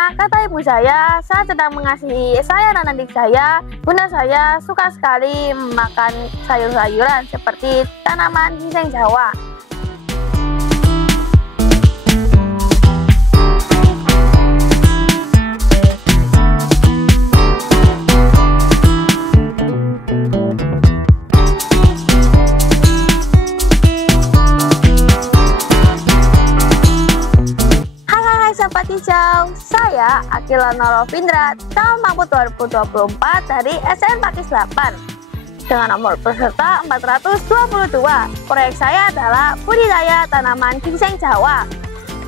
Karena kata ibu saya saat sedang mengasihi saya dan adik saya, bunda saya suka sekali makan sayur-sayuran seperti tanaman ginseng Jawa. Sahabat hijau, saya Akila Norovindra, tahun mampu 2024 dari SN Pakis 8 dengan nomor peserta 422. Proyek saya adalah budidaya tanaman ginseng Jawa.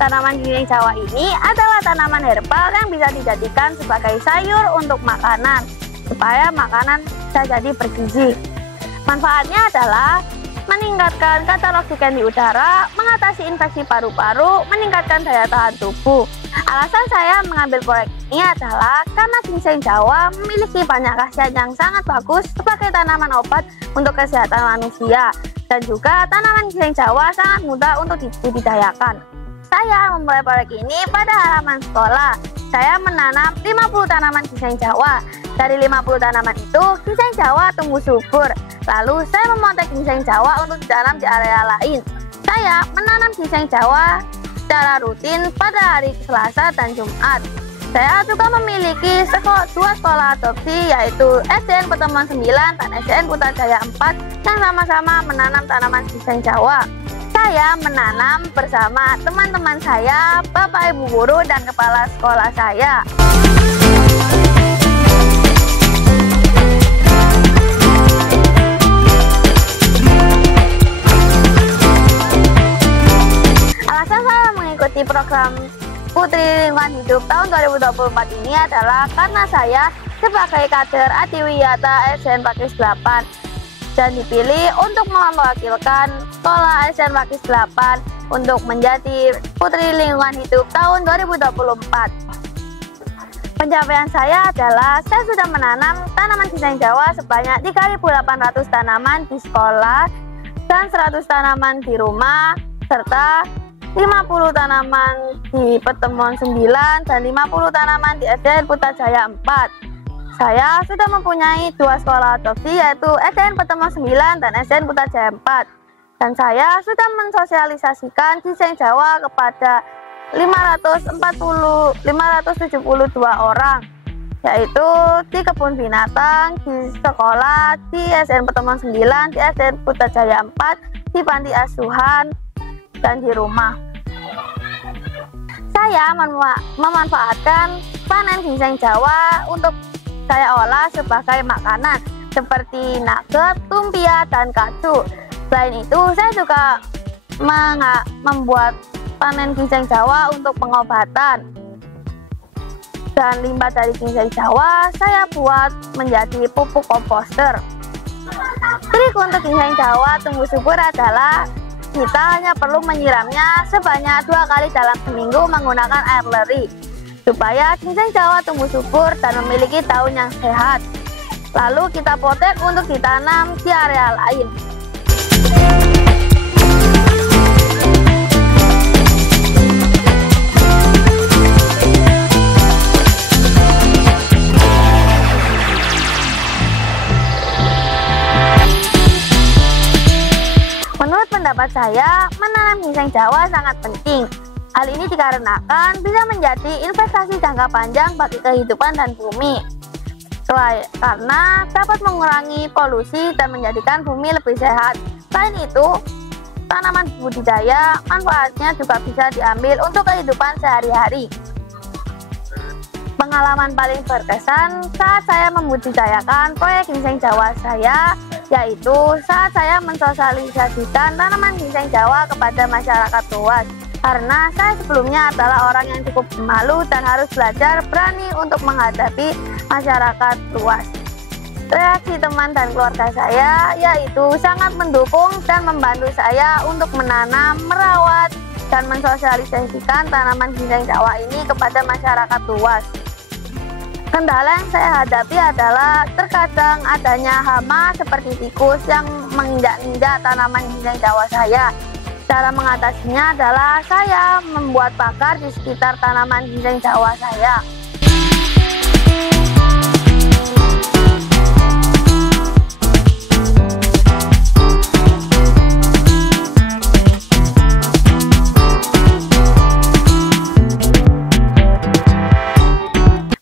Tanaman ginseng Jawa ini adalah tanaman herbal yang bisa dijadikan sebagai sayur untuk makanan, supaya makanan bisa jadi bergizi. Manfaatnya adalah meningkatkan kadar oksigen di udara, mengatasi infeksi paru-paru, meningkatkan daya tahan tubuh. Alasan saya mengambil proyek ini adalah karena ginseng Jawa memiliki banyak khasiat yang sangat bagus sebagai tanaman obat untuk kesehatan manusia, dan juga tanaman ginseng Jawa sangat mudah untuk dibudidayakan. Saya memulai proyek ini pada halaman sekolah. Saya menanam 50 tanaman ginseng Jawa. Dari 50 tanaman itu, ginseng Jawa tumbuh subur. Lalu saya memotek ginseng Jawa untuk ditanam di area lain. Saya menanam ginseng Jawa secara rutin pada hari Selasa dan Jumat. Saya juga memiliki dua sekolah adopsi, yaitu SDN Pertemuan 9 dan SDN Putrajaya 4 yang sama-sama menanam tanaman ginseng Jawa. Saya menanam bersama teman-teman saya, Bapak Ibu guru dan kepala sekolah saya. Alasan saya mengikuti program Putri Lingkungan Hidup tahun 2024 ini adalah karena saya sebagai kader Adiwiyata SDN Pakis 8 dan dipilih untuk mewakilkan sekolah SDN Pakis 8 untuk menjadi Putri Lingkungan Hidup tahun 2024. Pencapaian saya adalah saya sudah menanam tanaman ginseng Jawa sebanyak 3.800 tanaman di sekolah dan 100 tanaman di rumah, serta 50 tanaman di Pertemuan 9 dan 50 tanaman di SDN Putrajaya 4. Saya sudah mempunyai dua sekolah adopsi, yaitu SDN Pertemuan 9 dan SDN Putrajaya 4. Dan saya sudah mensosialisasikan ginseng Jawa kepada 572 orang, yaitu di kebun binatang, di sekolah, di SDN Pertemuan 9, di SDN Putrajaya 4, di panti asuhan, dan di rumah. Saya memanfaatkan panen ginseng Jawa untuk saya olah sebagai makanan seperti nugget, lumpia, dan katsu. Selain itu, saya juga membuat panen ginseng Jawa untuk pengobatan. Dan limbah dari ginseng Jawa saya buat menjadi pupuk komposter. Trik untuk ginseng Jawa tumbuh subur adalah kita hanya perlu menyiramnya sebanyak 2 kali dalam seminggu menggunakan air leri, supaya ginseng Jawa tumbuh subur dan memiliki daun yang sehat. Lalu kita potek untuk ditanam di area lain. Menurut pendapat saya, menanam ginseng Jawa sangat penting. Hal ini dikarenakan bisa menjadi investasi jangka panjang bagi kehidupan dan bumi, karena dapat mengurangi polusi dan menjadikan bumi lebih sehat. Selain itu, tanaman budidaya manfaatnya juga bisa diambil untuk kehidupan sehari-hari. Pengalaman paling berkesan saat saya membudidayakan proyek ginseng Jawa saya, yaitu saat saya mensosialisasikan tanaman ginseng Jawa kepada masyarakat luas. Karena saya sebelumnya adalah orang yang cukup malu dan harus belajar berani untuk menghadapi masyarakat luas. Reaksi teman dan keluarga saya yaitu sangat mendukung dan membantu saya untuk menanam, merawat, dan mensosialisasikan tanaman ginseng Jawa ini kepada masyarakat luas. Kendala yang saya hadapi adalah terkadang adanya hama seperti tikus yang menginjak-injak tanaman ginseng Jawa saya. Cara mengatasinya adalah saya membuat pagar di sekitar tanaman ginseng Jawa saya.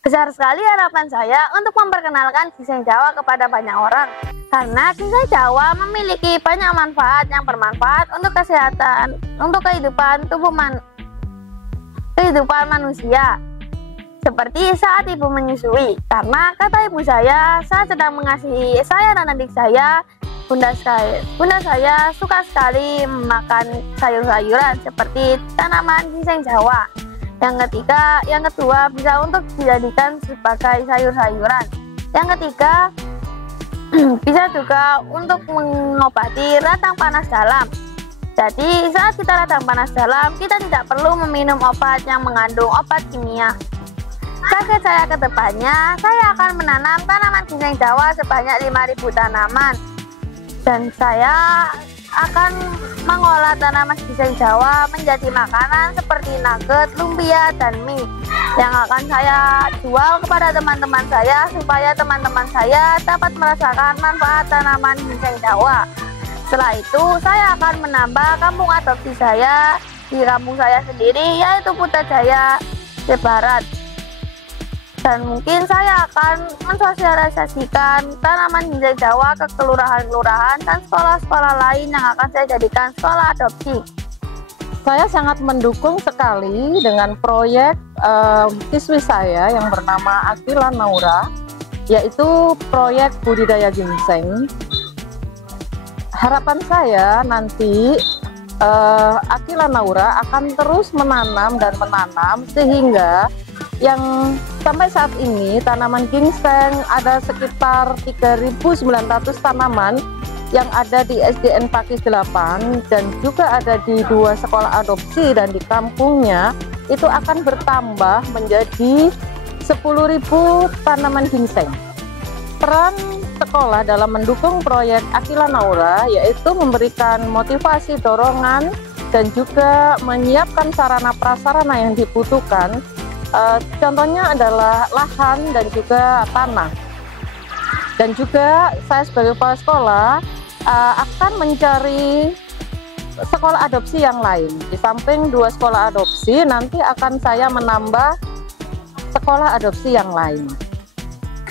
Besar sekali harapan saya untuk memperkenalkan ginseng Jawa kepada banyak orang. Karena ginseng Jawa memiliki banyak manfaat yang bermanfaat untuk kesehatan, untuk kehidupan kehidupan manusia. Seperti saat ibu menyusui. Karena kata ibu saya sedang mengasihi saya dan adik saya. Bunda saya suka sekali makan sayur-sayuran seperti tanaman ginseng Jawa. Yang kedua bisa untuk dijadikan sebagai sayur-sayuran. Yang ketiga bisa juga untuk mengobati radang panas dalam. Jadi saat kita radang panas dalam, kita tidak perlu meminum obat yang mengandung obat kimia. Target saya ke depannya, saya akan menanam tanaman ginseng Jawa sebanyak 5.000 tanaman. Dan saya akan mengolah tanaman ginseng Jawa menjadi makanan seperti nugget, lumpia, dan mie yang akan saya jual kepada teman-teman saya supaya teman-teman saya dapat merasakan manfaat tanaman ginseng Jawa. Setelah itu saya akan menambah kampung adopsi saya di kampung saya sendiri, yaitu Putrajaya Barat. Dan mungkin saya akan mensosialisasikan tanaman ginseng Jawa ke kelurahan-kelurahan dan sekolah-sekolah lain yang akan saya jadikan sekolah adopsi. Saya sangat mendukung sekali dengan proyek siswi saya yang bernama Akila Naura, yaitu proyek budidaya ginseng. Harapan saya nanti Akila Naura akan terus menanam dan menanam sehingga yang sampai saat ini tanaman ginseng ada sekitar 3.900 tanaman yang ada di SDN Pakis 8 dan juga ada di 2 sekolah adopsi, dan di kampungnya itu akan bertambah menjadi 10.000 tanaman ginseng. Peran sekolah dalam mendukung proyek Akila Naura yaitu memberikan motivasi, dorongan, dan juga menyiapkan sarana prasarana yang dibutuhkan. Contohnya adalah lahan dan juga tanah. Dan juga saya sebagai kepala sekolah akan mencari sekolah adopsi yang lain. Di samping 2 sekolah adopsi, nanti akan saya menambah sekolah adopsi yang lain.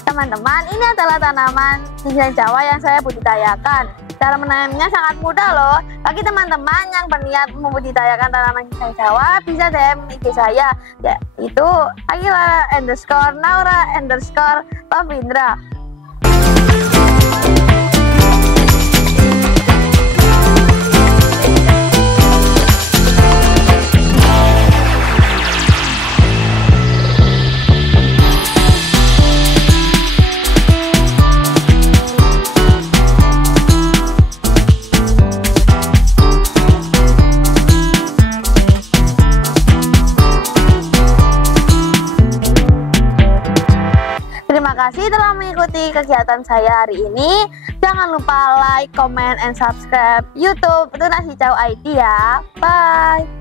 Teman-teman, ini adalah tanaman ginseng Jawa yang saya budidayakan. Cara menanamnya sangat mudah loh. Bagi teman-teman yang berniat membudidayakan tanaman ginseng Jawa, bisa DM IG saya, yaitu Akila_Naura_Lovindra. Terima kasih telah mengikuti kegiatan saya hari ini. Jangan lupa like, comment, and subscribe YouTube Tunas Hijau ID ya. Bye.